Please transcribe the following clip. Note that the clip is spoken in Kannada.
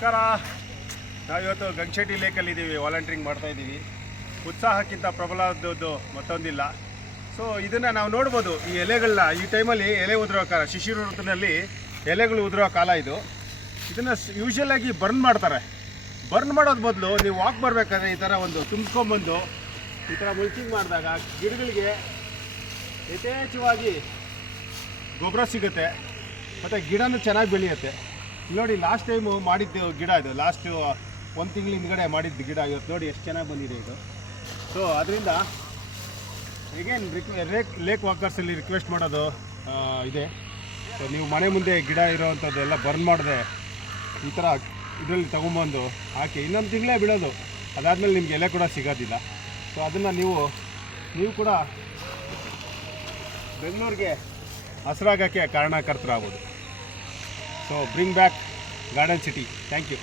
ನಮಸ್ಕಾರ. ನಾವಿವತ್ತು ಗಂಗಶೆಟ್ಟಿ ಲೇಕಲ್ಲಿದ್ದೀವಿ, ವಾಲಂಟಿಯರಿಂಗ್ ಮಾಡ್ತಾಯಿದ್ದೀವಿ. ಉತ್ಸಾಹಕ್ಕಿಂತ ಪ್ರಬಲವಾದದ್ದು ಮತ್ತೊಂದಿಲ್ಲ. ಸೊ ಇದನ್ನು ನಾವು ನೋಡ್ಬೋದು. ಈ ಎಲೆಗಳನ್ನ ಈ ಟೈಮಲ್ಲಿ ಎಲೆ ಉದುರೋ ಕಾಲ, ಶಿಶಿರ ಋತುವಿನಲ್ಲಿ ಎಲೆಗಳು ಉದುರೋ ಕಾಲ ಇದು. ಇದನ್ನು ಯೂಶ್ವಲಾಗಿ ಬರ್ನ್ ಮಾಡ್ತಾರೆ. ಬರ್ನ್ ಮಾಡೋದು ಬದಲು ನೀವು ವಾಕ್ ಬರಬೇಕಾದ್ರೆ ಈ ಥರ ಒಂದು ತುಂಬಿಸ್ಕೊಂಬಂದು ಈ ಥರ ಮಲ್ಚಿಂಗ್ ಮಾಡಿದಾಗ ಗಿಡಗಳಿಗೆ ಯಥೇಚ್ಛವಾಗಿ ಗೊಬ್ಬರ ಸಿಗುತ್ತೆ ಮತ್ತು ಗಿಡನೂ ಚೆನ್ನಾಗಿ ಬೆಳೆಯುತ್ತೆ. ನೋಡಿ, ಲಾಸ್ಟ್ ಟೈಮು ಮಾಡಿದ್ದು ಗಿಡ ಇದು, ಲಾಸ್ಟ್ 1 ತಿಂಗಳ ಹಿಂದ್ಗಡೆ ಮಾಡಿದ್ದು ಗಿಡ. ಇವತ್ತು ನೋಡಿ ಎಷ್ಟು ಚೆನ್ನಾಗಿ ಬಂದಿದೆ ಇದು. ಸೊ ಅದರಿಂದ ಈಗೇನು ಲೇಕ್ ವಾಕರ್ಸಲ್ಲಿ ರಿಕ್ವೆಸ್ಟ್ ಮಾಡೋದು ಇದೆ. ಸೊ ನೀವು ಮನೆ ಮುಂದೆ ಗಿಡ ಇರೋವಂಥದ್ದೆಲ್ಲ ಬರ್ನ್ ಮಾಡಿದೆ ಈ ಥರ ಇದರಲ್ಲಿ ತೊಗೊಂಬಂದು ಹಾಕಿ ಇನ್ನೊಂದು ತಿಂಗಳೇ ಬಿಡೋದು. ಅದಾದಮೇಲೆ ನಿಮ್ಗೆ ಎಲೆ ಕೂಡ ಸಿಗೋದಿಲ್ಲ. ಸೊ ಅದನ್ನು ನೀವು ಕೂಡ ಬೆಂಗಳೂರಿಗೆ ಹಸಿರಾಗೋಕ್ಕೆ ಕಾರಣಕರ್ತರಾಗ್ಬೋದು. So bring back garden city. Thank you.